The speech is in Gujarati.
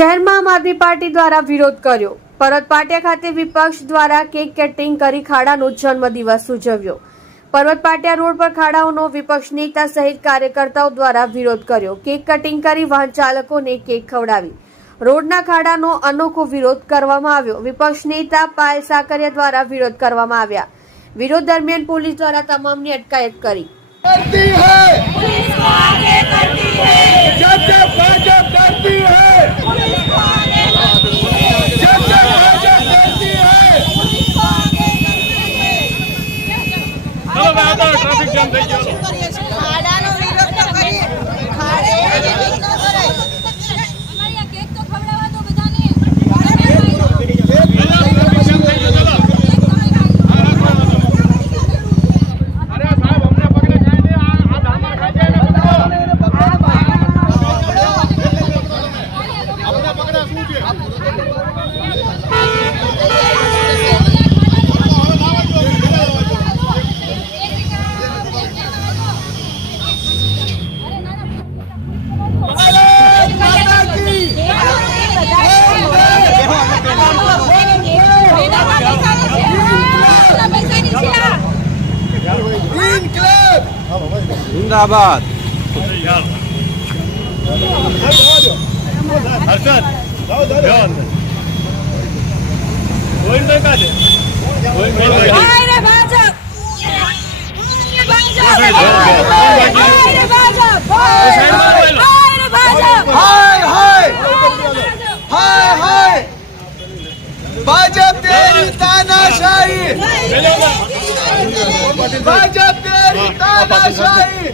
શહેરમાં આમ આદમી પાર્ટી દ્વારા વિરોધ કર્યો। પરબત પાટિયા ખાતે વિપક્ષ દ્વારા કેક કટિંગ કરી ખાડાનો જન્મદિવસ ઉજવ્યો। પરબત પાટિયા રોડ પર ખાડાઓનો વિપક્ષ નેતા સહિત કાર્યકર્તાઓ દ્વારા વિરોધ કર્યો। કેક કટિંગ કરી વાહન ચાલકોને કેક ખવડાવી રોડના ખાડાનો અનોખો વિરોધ કરવામાં આવ્યો। વિપક્ષ નેતા પાયલ સાકરિયા દ્વારા વિરોધ કરવામાં આવ્યા। વિરોધ દરમિયાન પોલીસ દ્વારા તમામની અટકાયત કરી। करती है पुलिस को आगे करती है जब भाजपा करती है पुलिस को आगे करती है जब भाजपा करती है पुलिस को आगे करती है। चलो मैं आता हूं, ट्रैफिक जाम થઈ ગયો। ખાડાનો વિરોધ તો કરીએ ખાડે વિરોધ ન કરાય। અમારી આ કેક તો ખવડાવવા દો બધાને। जिंदाबाद હર્ષદ જોન ગોવિંદભાઈ કાજે ગોવિંદભાઈ હાય રે ભાજપ હાય રે ભાજપ હાય રે ભાજપ हाय हाय हाय हाय भाजपा तेरी तानाशाही भाजपा तेरी तानाशाही